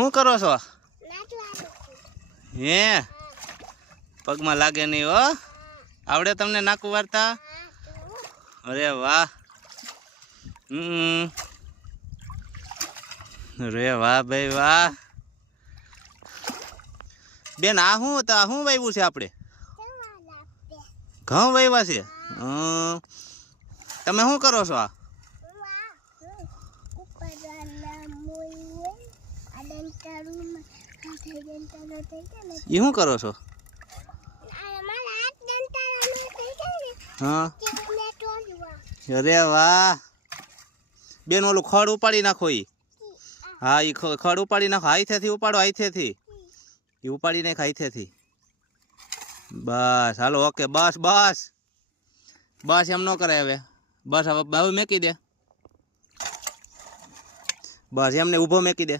શું કરો છો? હે પગમાં લાગે નહીં હો. આવડે તમને નાકું વારતા? અરે વાહ. અરે વાહ ભાઈ વાહ. બેન આ શું વાવ્યું છે આપણે? ઘઉં વાવ્યા છે. તમે શું કરો છો? આ એ શું કરો છો? હા અરે વાહ બેન ઓલું ખડ ઉપાડી નાખો. હા એ ખડ ઉપાડી નાખો. હાથેથી ઉપાડો. હાથેથી એ ઉપાડી નાખ. હાથેથી બસ હાલો. ઓકે બસ બસ બસ એમ ન કરાય હવે. બસ હવે મેકી દે. બસ એમને ઊભો મેકી દે.